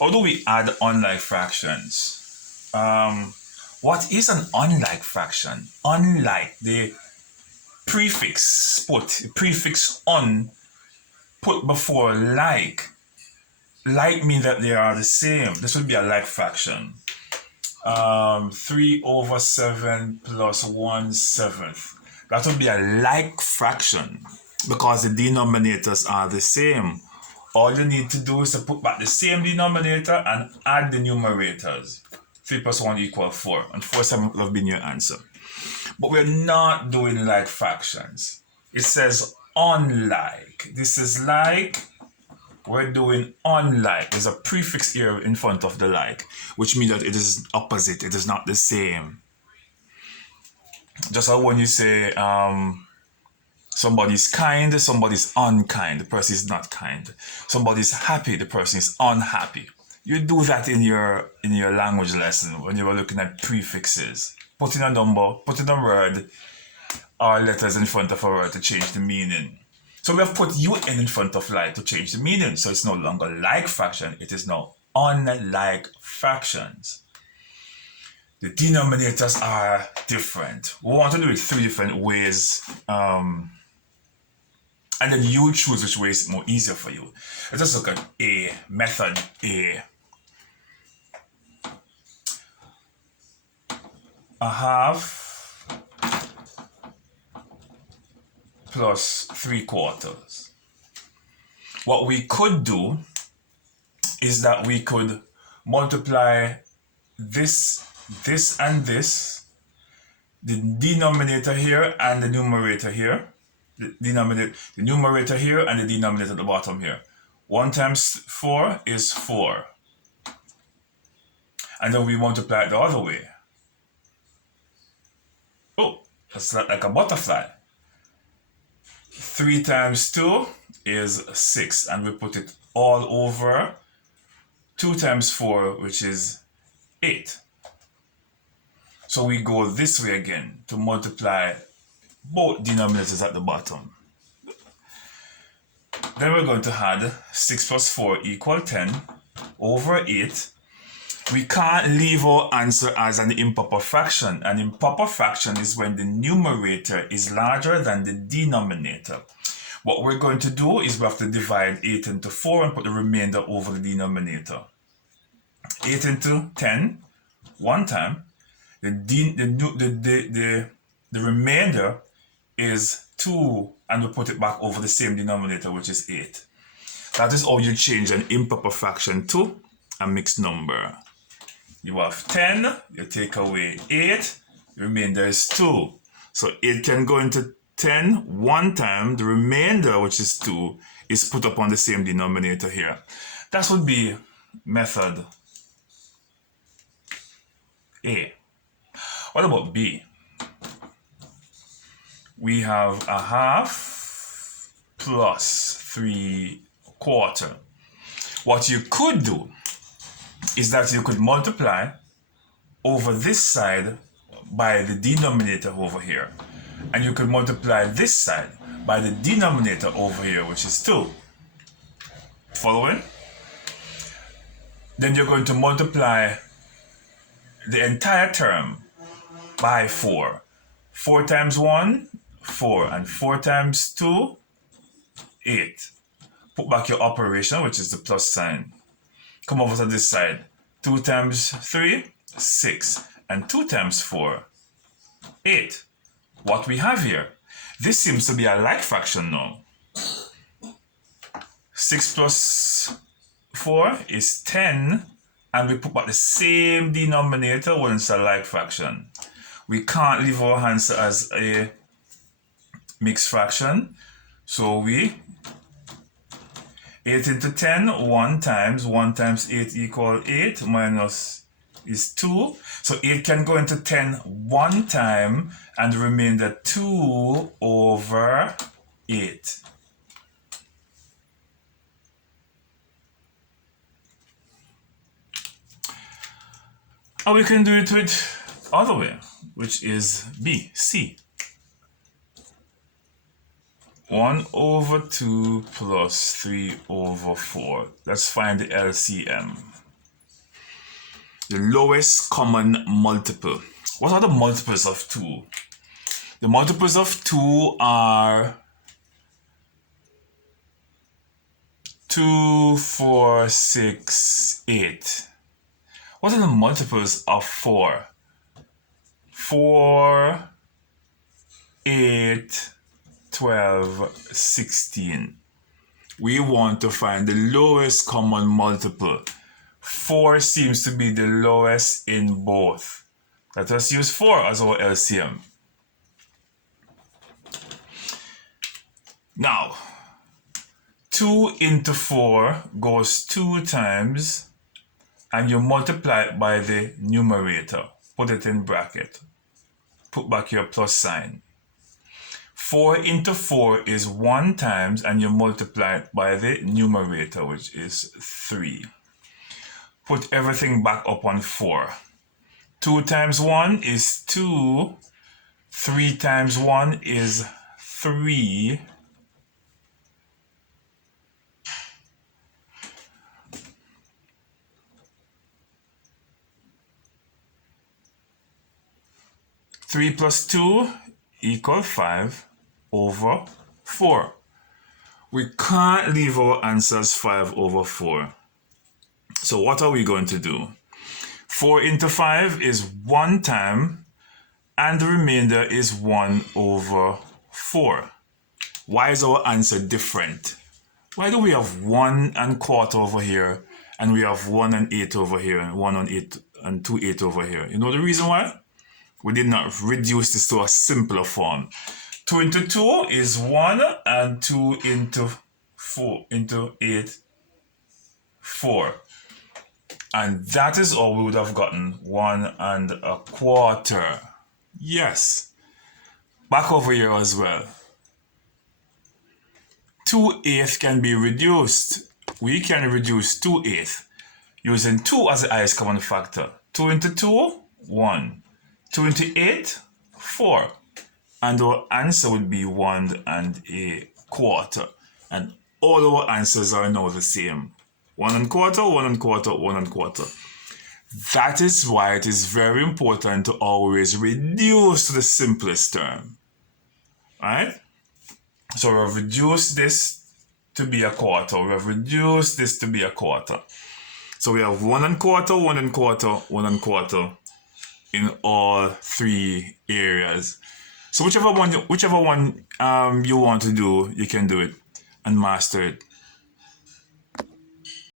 How do we add unlike fractions? What is an unlike fraction? Unlike, the prefix un put before like. Like means that they are the same. This would be a like fraction. 3 over 7 plus 1/7. That would be a like fraction because the denominators are the same. All you need to do is to put back the same denominator and add the numerators. 3 plus 1 equals 4. And 4/7 would have been your answer. But we're not doing like fractions. It says unlike. This is like. We're doing unlike. There's a prefix here in front of the like, which means that it is opposite. It is not the same. Just like when you say somebody's kind, somebody's unkind, the person is not kind. Somebody's happy, the person is unhappy. You do that in your language lesson when you were looking at prefixes. Putting a number, putting a word or letters in front of a word to change the meaning. So we have put UN in front of like to change the meaning. So it's no longer like fraction, it is now unlike fractions. The denominators are different. We want to do it 3 different ways. And then you choose which way is more easier for you. Let's just look at A, method A. A half plus 3/4. What we could do is that we could multiply this, and this, the denominator here and the numerator here, the numerator here and the denominator at the bottom here. 1 times 4 is 4. And then we multiply it the other way. Oh, that's like a butterfly. 3 times 2 is 6, and we put it all over 2 times 4, which is 8. So we go this way again to multiply both denominators at the bottom. Then we're going to add 6 plus 4 equals 10 over 8. We can't leave our answer as an improper fraction. An improper fraction is when the numerator is larger than the denominator. What we're going to do is we have to divide 8 into 4 and put the remainder over the denominator. 8 into 10, 1 time. The remainder is 2, and we put it back over the same denominator, which is 8. That is how you change an improper fraction to a mixed number. You have 10, you take away 8, the remainder is 2. So 8 can go into 10 1 time, the remainder, which is 2, is put up on the same denominator here. That would be method A. What about B? We have a half plus 3/4. What you could do is that you could multiply over this side by the denominator over here. And you could multiply this side by the denominator over here, which is 2. Following? Then you're going to multiply the entire term by 4. 4 times 1, 4. And 4 times 2, 8. Put back your operation, which is the plus sign. Come over to this side. 2 times 3, 6. And 2 times 4, 8. What we have here, this seems to be a like fraction now. 6 plus 4 is 10, and we put back the same denominator when it's a like fraction. We can't leave our answer as a mixed fraction, so we 8 into 10, 1 times 8 equals 8, minus is 2. So 8 can go into 10 1 time, and the remainder 2 over 8. Or we can do it with other way, which is B, C. 1 over 2 plus 3 over 4. Let's find the LCM. The lowest common multiple. What are the multiples of 2? The multiples of 2 are 2, 4, 6, 8. What are the multiples of 4? 4, 8, 12, 16. We want to find the lowest common multiple. 4 seems to be the lowest in both. Let us use 4 as our LCM. Now, 2 into 4 goes 2 times, and you multiply it by the numerator. Put it in bracket. Put back your plus sign. 4 into 4 is 1 times, and you multiply it by the numerator, which is 3. Put everything back up on 4. 2 times 1 is 2. 3 times 1 is 3. 3 plus 2 equals 5 over 4. We can't leave our answers 5 over 4. So what are we going to do? 4 into 5 is 1 time, and the remainder is 1 over 4. Why is our answer different? Why do we have 1 1/4 over here, and we have 1 1/8 over here, and 1 1/8 and 2/8 over here? You know the reason why? We did not reduce this to a simpler form. 2 into 2 is 1, and 2 into 4 into 8, 4. And that is all we would have gotten, 1 1/4. Yes. Back over here as well. 2/8 can be reduced. We can reduce 2/8 using 2 as the highest common factor. 2 into 2, 1. 2 into 8, 4. And our answer would be 1 1/4. And all our answers are now the same. 1 1/4, 1 1/4, 1 1/4. That is why it is very important to always reduce to the simplest term. Alright? So we have reduced this to be a quarter. We have reduced this to be a quarter. So we have 1 1/4, 1 1/4, 1 1/4 in all 3 areas. So whichever one you want to do, you can do it and master it.